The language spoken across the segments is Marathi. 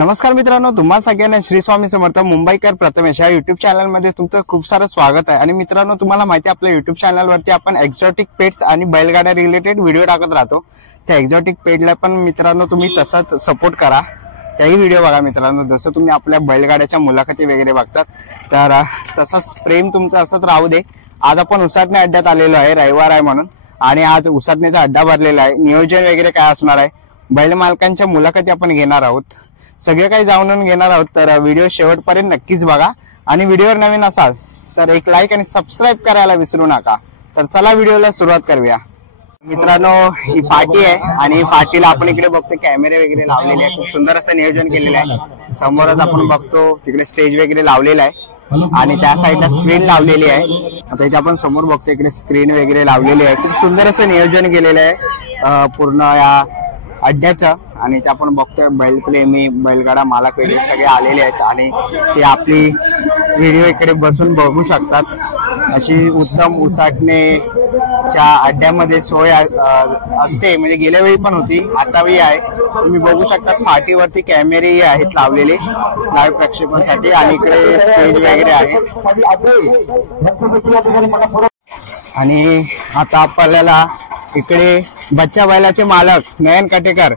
नमस्कार मित्रांनो, तुम्हा सगळ्यांना श्री स्वामी समर्थ मुंबईकर प्रथमेश या युट्यूब चॅनल मध्ये तुमचं खूप सारं स्वागत आहे। आणि मित्रांनो, तुम्हाला माहिती आहे आपल्या युट्यूब चॅनल वरती आपण एक्झॉटिक पेट्स आणि बैलगाड्या रिलेटेड व्हिडिओ टाकत राहतो। त्या एक्झॉटिक पेटला पण मित्रांनो तुम्ही तसाच सपोर्ट करा, त्याही व्हिडिओ बघा मित्रांनो। जसं तुम्ही आपल्या बैलगाड्याच्या मुलाखती वगैरे बघतात तर तसंच प्रेम तुमचं असंच राहू दे। आज आपण उसाटणे अड्ड्यात आलेलो आहे, रविवार आहे म्हणून, आणि आज उसाटणेचा अड्डा भरलेला आहे। नियोजन वगैरे काय असणार आहे, बैल मालकांच्या मुलाखती आपण घेणार आहोत, सगळे काही जाणून घेणार आहोत। तर व्हिडिओ शेवटपर्यंत नक्कीच बघा आणि व्हिडिओवर नवीन असाल तर एक लाईक आणि सबस्क्राईब करायला विसरू नका। तर चला व्हिडिओला सुरुवात करूया। मित्रांनो, ही पार्टी आहे आणि पार्टीला आपण इकडे बघतो कॅमेरे वगैरे लावलेले आहे, खूप सुंदर असं नियोजन केलेलं आहे। समोरच आपण बघतो तिकडे स्टेज वगैरे लावलेला आहे आणि त्या साईडला स्क्रीन लावलेली आहे। आता इथे आपण समोर बघतो इकडे स्क्रीन वगैरे लावलेली आहे, खूप सुंदर असं नियोजन केलेलं आहे पूर्ण या अड्ड्याचं। आणि ते आपण बघतोय बैलप्रेमी बैलगाडा मालक वगैरे सगळे आलेले आहेत आणि ते आपली व्हिडिओ इकडे बसून बघू शकतात। अशी उत्तम उसाटणेच्या अड्ड्यामध्ये सोय असते, म्हणजे गेल्या वेळी पण होती, आताही आहे। तुम्ही बघू शकता फाटीवरती कॅमेरेही आहेत लावलेले लाईव्ह प्रक्षेपणासाठी आणि इकडे स्टेज वगैरे आहे। आणि आता आपल्याला इकडे बच्चा बैलाचे मालक नयन काटेकर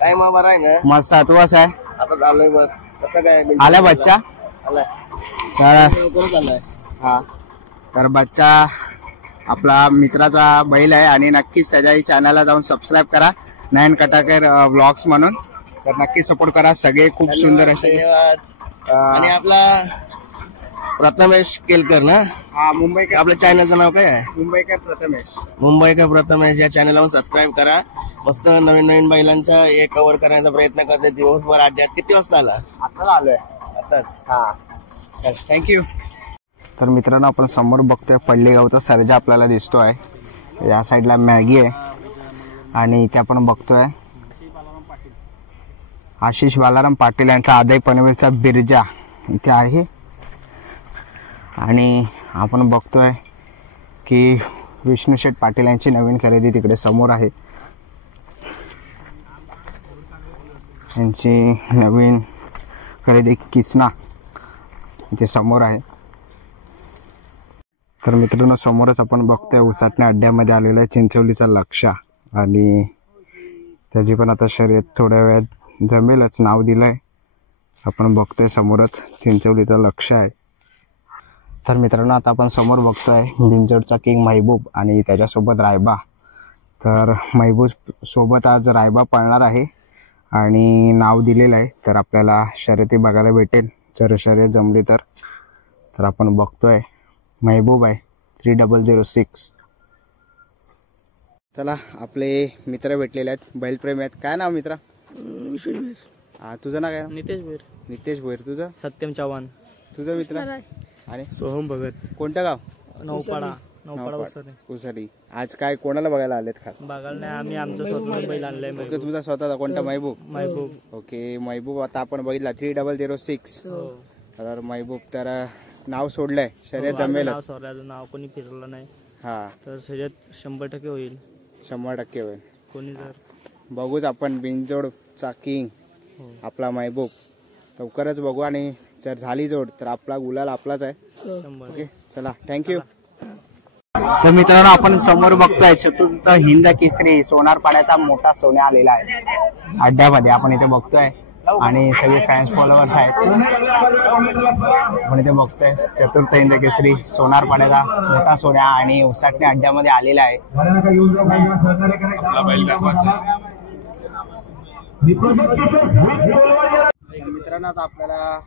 काय बरं आहे ना, मस्त तुवास आहे आता चाललोय बस। कसं काय आला बच्चा आलाय तर हा, तर बच्चा आपला मित्राचा बैल आहे आणि नक्कीच त्याच्या चॅनलला जाऊन सबस्क्राईब करा, नयन काटेकर व्लॉग्स म्हणून। तर नक्की सपोर्ट करा, सगळे खूप सुंदर असे। आणि आपला प्रथमेश केलकर ना, हा मुंबईकर, आपल्या चॅनलचं नाव काय आहे? मुंबईकर प्रथमेश। मुंबईकर प्रथमेश या चॅनलला सबस्क्राईब करा। मस्त नवीन नवीन बैलांचा हे कव्हर करण्याचा प्रयत्न करते दिवसभर अड्ड्यात। किती वाजता आला? आता आलोय आताच। हा, थँक्यू। तर मित्रांनो, आपण समोर बघतोय पल्लेगावचा सर्जा आपल्याला दिसतोय, या साईडला मॅगी आहे आणि इथे आपण बघतोय आशिष बालाराम पाटील यांचा आदय पनवेलचा बिरजा इथे आहे। आणि आपण बघतोय की विष्णू शेठ पाटील यांची नवीन खरेदी तिकडे समोर आहे, यांची नवीन खरेदी किसना इथे समोर आहे। तर मित्रांनो, समोरच आपण बघतोय उसाटणे अड्ड्यामध्ये आलेला आहे चिंचवलीचा लक्ष, आणि त्याची पण आता शर्यत थोड्या वेळात जमेलच, नाव दिलंय आपण बघतोय समोरच चिंचवलीचा लक्ष आहे। तर मित्रांनो, आता आपण समोर बघतोय बिंजोडचा किंग महबूब आणि त्याच्यासोबत रायबा। तर महबूब सोबत आज रायबा पळणार आहे आणि नाव दिलेलं आहे, तर आपल्याला शर्यती बघायला भेटेल जर शर्यत जमली तर। तर आपण बघतोय महबूब आहे 3006। चला, आपले मित्र भेटलेले आहेत, बैलप्रेमी आहेत। काय नाव मित्रा? विशेष भैर। हा, तुझं नाव काय? नितेश भैर। नितेश भैर। तुझं? सत्यम चव्हाण। तुझं मित्र? आणि सोहम भगत। कोणतं गाव? नौपाडा उसरी। आज काय कोणाला बघायला आलेत खास? बघायला नाही, आम्ही आमचं स्वतःचा बैल आणलाय। ओके, तुझा स्वतःचा कोणता? महबूब। महबूब। ओके, महबूब आता आपण बघितला 3006। तर महबूब तर नाव सोडलंय, शर्यत जमेल? नाव कोणी फिरवलं नाही, हा, तर शर्यत 100% होईल, 100% होईल। कोणी जर बघूच आपण बिनजोडचा किंग आपला महबूब लवकरच बघू, आणि जर झाली जोड तर आपला गुलाल आपलाच आहे। ओके, चला, थँक्यू। तर मित्रांनो, आपण समोर बघतोय चतुर्थ हिंद केसरी सोनारपाड्याचा मोठा सोन्या आलेला आहे अड्ड्यामध्ये, आपण इथे बघतोय आणि सगळे फॅन्स फॉलोअर्स आहेत। आपण इथे बघतोय चतुर्थ हिंद केसरी सोनारपाड्याचा मोठा सोन्या आणि उसाटणे अड्ड्यामध्ये आलेला आहे। मित्रांनो, आता आपल्याला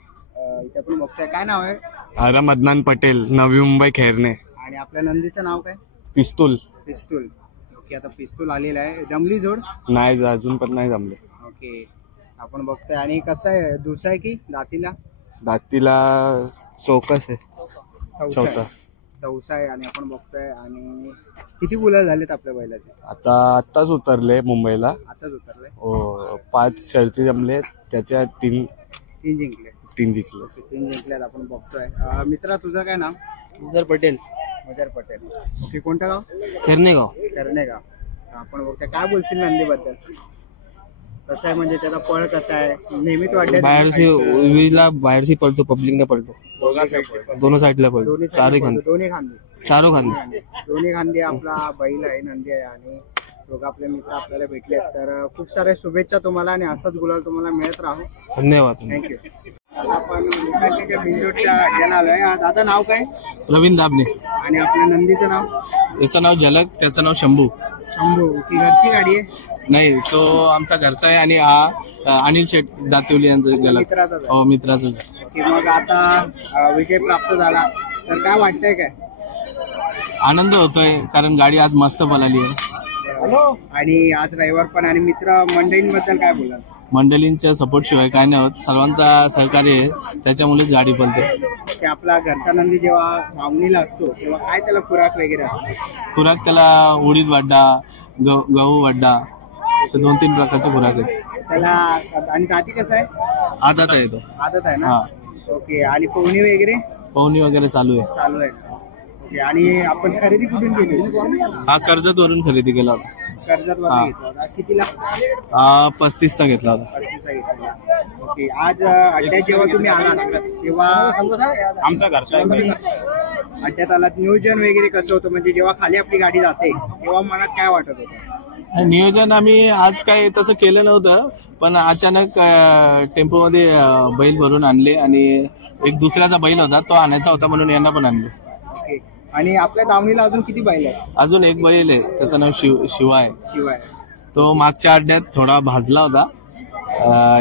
इथे आपण बघतोय, काय नाव आहे? आराम अदनान पटेल, नवी मुंबई खैरणे। आणि आपल्या नंदीचं नाव काय? पिस्तूल। पिस्तूल। ओके, आता पिस्तूल आलेला आहे, जमली जोड? नाही, अजून पण नाही जमले। ओके, आपण बघतोय। आणि कसं आहे, दुसरा आहे की दातीला? दातीला चौकस आहे, चौसा आहे। आणि आपण बघतोय, आणि किती गुलाल झालेत आपल्या बैलाचे? आताच उतरले मुंबईला, आताच उतरले। 5 शर्ती जमले, त्याच्या 3 जिंकले। 3 जिंकले। 3 जिंकल्यात आपण बघतोय। मित्रा, तुझं काय नाव? मजर पटेल। मजर पटेल। ओके, कोणतं गाव? खेरणे गाव। करणे गाव। आपण बघतोय, काय बोलशील नंदीबद्दल? कसं आहे म्हणजे त्याचा पळ कसा आहे नेहमीच वाटत बाहेरशी पळतो, पब्लिकने पळतो, दोनों साईडला पळतो, चारही खांदे, चारो खांदे, दोन्ही खांदे आपला बैल आहे, नंदी आहे आणि दोघं आपले मित्र आपल्याला भेटले. तर खूप साऱ्या शुभेच्छा तुम्हाला आणि असाच गुलाल तुम्हाला मिळत राहू. धन्यवाद. थँक्यू. आपण विशाखेच्या बिंदोडच्या अड्ड्याला आलोय. दादा नाव काय? प्रवीण दाबणे. आणि आपल्या नंदीचं नाव? याचं नाव झलक, त्याचं नाव शंभू. शंभू. ती घरची गाडी आहे? नाही, तो आमचा घरचा आहे आणि हा अनिल शेठ दातिवली यांचा झलक. मित्राचा? हो, मित्राचा. मग आता विजय प्राप्त झाला तर काय वाटतंय? काय आनंद होतोय कारण गाडी आज मस्त पळाली आहे. आणि आज रविवार पण आणि मित्र मंडळींबद्दल काय बोलाल? मंडळींच्या सपोर्ट शिवाय काय नाही होत, सर्वांचा सहकार्य आहे त्याच्यामुळे गाडी पळते. की आपला घरचा नंदी जेव्हा धावणीला असतो तेव्हा काय त्याला खुराक वगैरे असतो? खुराक त्याला उडीद वड्डा, गहू वड्डा असे 2-3 प्रकारचे खुराक आहेत त्याला. आणि जाती कसं आहे? आदत आहे तो. आदत आहे ना? ओके. आणि पोहणी वगैरे? पवनी वगैरे चालू आहे. चालू आहे. ओके. आणि आपण खरेदी कुठून केली? हा कर्जत वरून खरेदी केला होता. कर्जत वरून घेतला होता. कितीला? 35चा घेतला होता. 35चा घेतला. ओके. आज अड्ड्यात जेव्हा तुम्ही आलात तेव्हा आमचा घरचा अड्ड्यात आलात, नियोजन वगैरे कसं होतं? म्हणजे जेव्हा खाली आपली गाडी जाते तेव्हा मनात काय वाटत होतं? नियोजन आम्ही आज काय तसं केलं नव्हतं, पण अचानक टेम्पोमध्ये बैल भरून आणले आणि एक दुसऱ्याचा बैल होता तो आणायचा होता म्हणून यांना पण आणले. ओके. आणि आपल्या दावणीला अजून किती बैल आहेत? अजून एक बैल आहे, त्याचं नाव शिवा आहे. शिवाय तो मागच्या अड्ड्यात थोडा भाजला होता,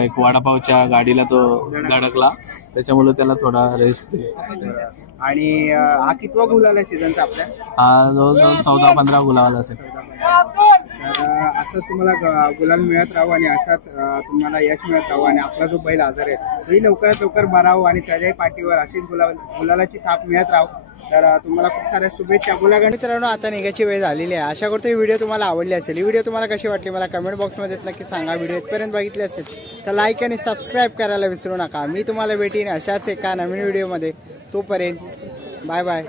एक वडापावच्या गाडीला तो धडकला, त्याच्यामुळे त्याला थोडा रेस्ट दिला. आणि हा कितवा गुलाल आहे सीझनचा आपल्या? हा जवळजवळ 14-15 गुलाल असेल. तर असंच तुम्हाला गुलाल मिळत राहू आणि असाच तुम्हाला यश मिळत राहू आणि आपला जो बैल आजार आहे तोही लवकरात लवकर बरा हो आणि त्याच्याही पाठीवर अशीच गुलालाची थाप मिळत राहू. तर तुम्हाला खूप साऱ्या शुभेच्छा. मित्रांनो, आता निघायची वेळ झालेली आहे. आशा करतो ही व्हिडिओ तुम्हाला आवडली असेल. ही व्हिडिओ तुम्हाला कशी वाटली मला कमेंट बॉक्समध्ये नक्की सांगा. व्हिडिओ इथपर्यंत बघितली असेल तर लाईक आणि सबस्क्राईब करायला विसरू नका. मी तुम्हाला भेटीन अशाच एका नवीन व्हिडिओमध्ये. तोपर्यंत बाय बाय.